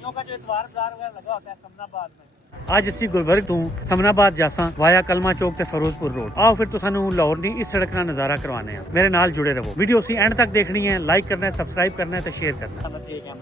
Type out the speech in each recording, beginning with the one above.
गलियों का जो द्वार वगैरह लगा होता है समनाबाद में। ਅੱਜ ਅਸੀਂ ਗੁਲਬਰਗ ਤੋਂ ਸਮਨਾਬਾਦ ਜਾਸਾਂ ਵਾਇਆ ਕਲਮਾ ਚੌਕ ਤੇ ਫਿਰੋਜ਼ਪੁਰ ਰੋਡ। ਆਓ ਫਿਰ ਤੁਹਾਨੂੰ ਲਾਹੌਰ ਦੀ ਇਸ ਸੜਕ ਦਾ ਨਜ਼ਾਰਾ ਕਰਵਾਉਂਦੇ ਹਾਂ। ਮੇਰੇ ਨਾਲ ਜੁੜੇ ਰਹੋ। ਵੀਡੀਓ ਅਸੀਂ ਐਂਡ ਤੱਕ ਦੇਖਣੀ ਹੈ, ਲਾਈਕ ਕਰਨਾ ਹੈ, ਸਬਸਕ੍ਰਾਈਬ ਕਰਨਾ ਹੈ ਤੇ ਸ਼ੇਅਰ ਕਰਨਾ ਹੈ। ठीक है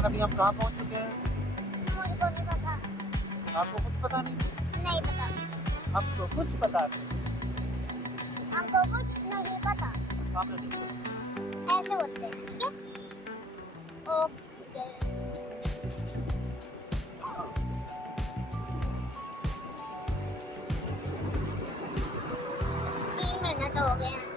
अभी हम कहाँ पहुँच चुके हैं? मुझको नहीं पता। आपको कुछ पता नहीं? नहीं पता। हमको कुछ पता नहीं। हमको कुछ नहीं पता। सामने देखो। ऐसे बोलते हैं, ठीक है? ओके। 3 मिनट हो गए हैं।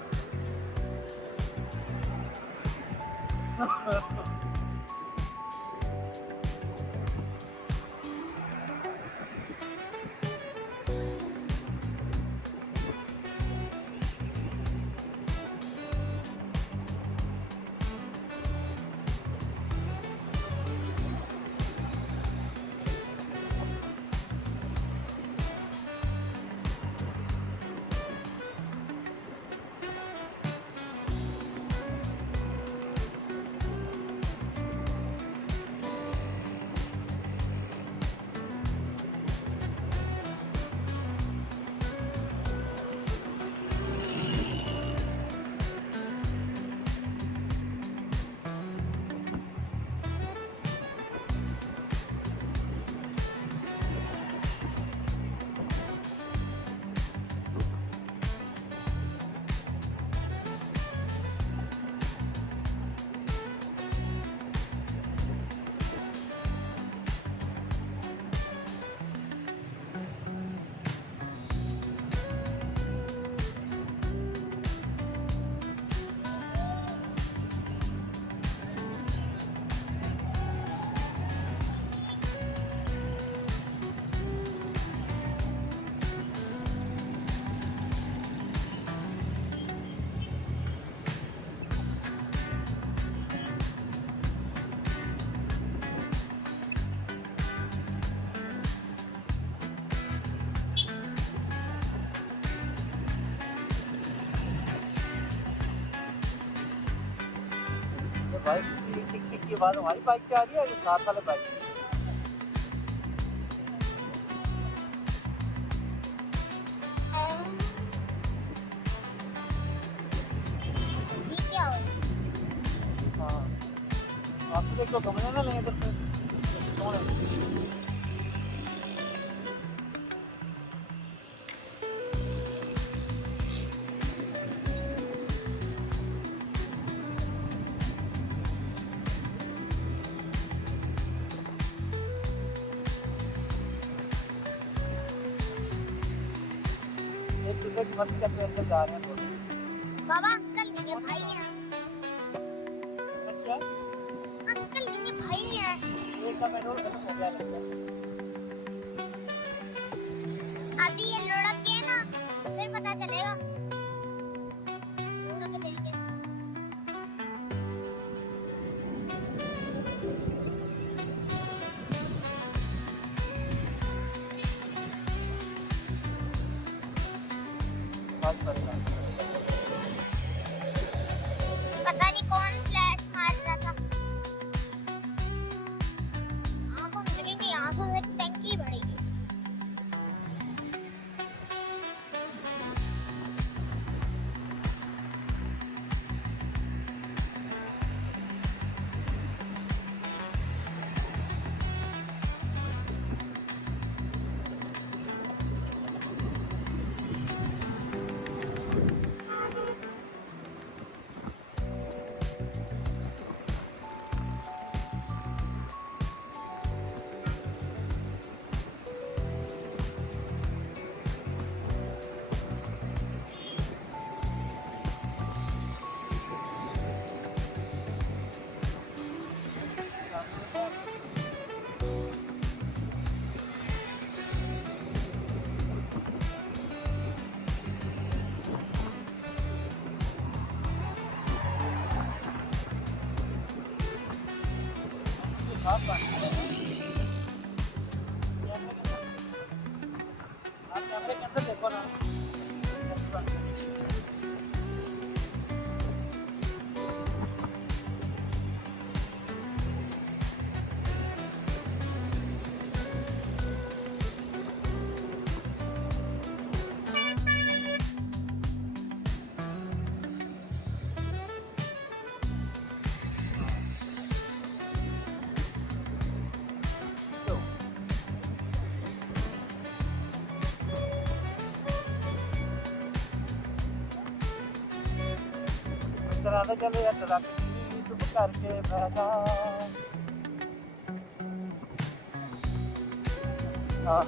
बाइक की टिक टिक की आवाज़ हमारी बाइक से आ रही है या साथ वाले बाइक की? ये क्या हो? हाँ आप तो देखो गमले ना लें इधर से कौन है? एक दूसरे की मदद करते अंदर जा रहे हैं थोड़े। बाबा अंकल नहीं है, भाई हैं। क्या अंकल नहीं है, भाई हैं। एक का पेट्रोल खत्म हो गया लगता है। अभी ये लुढ़क के ना, फिर पता चलेगा। लुढ़क देंगे। बात करेगा पता नहीं कौन फ्लैश मार रहा था। आंखों में लगेंगी, आंसू से टंकी भरेगी। साफ बात है। आप कैमरे के अंदर देखो ना। तो डराते चले या डराते चुप करके बैठा। हाँ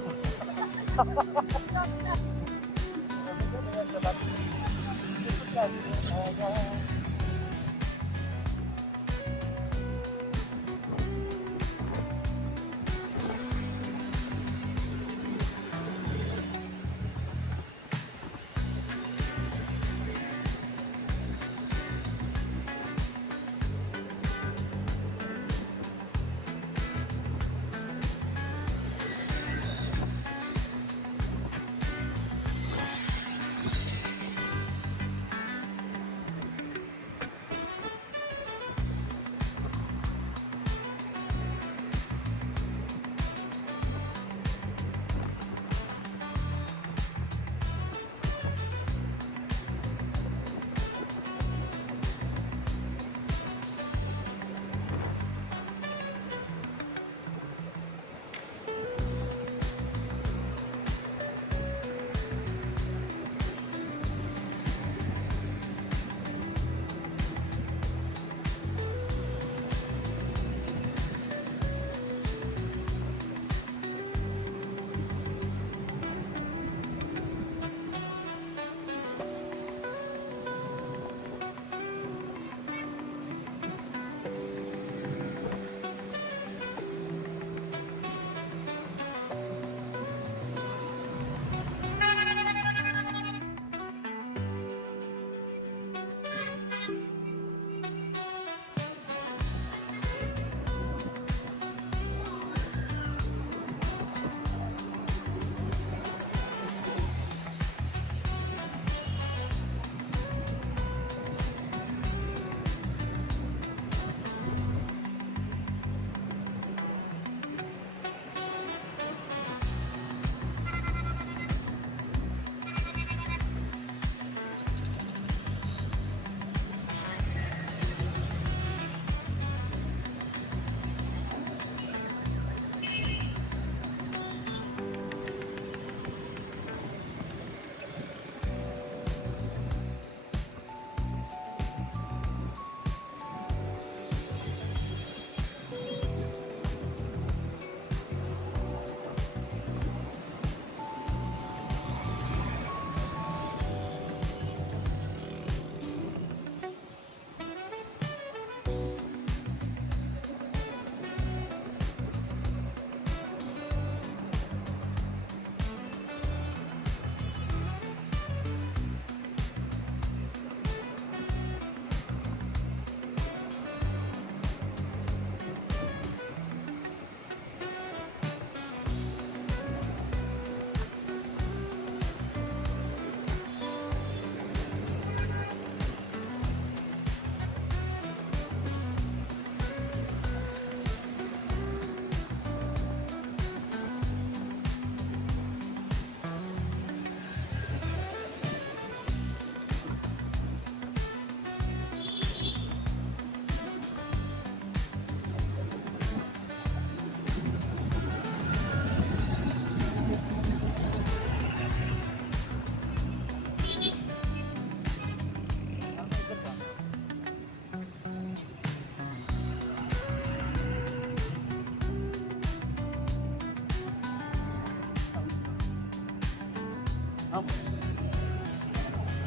हम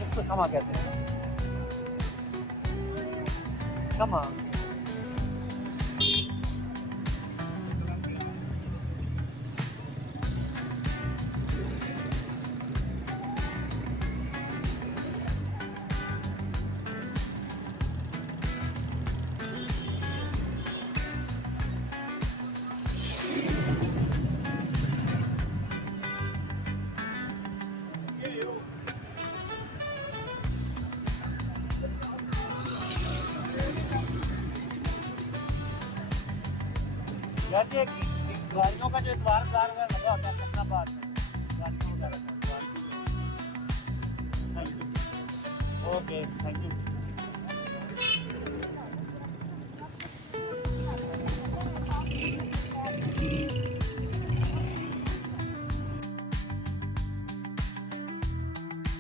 इसको क्षमा कहते हैं। क्षमा। यार ये गाड़ियों का जो द्वार लगा होता है अपना बात गाड़ियों वगैरह का ओके थैंक यू।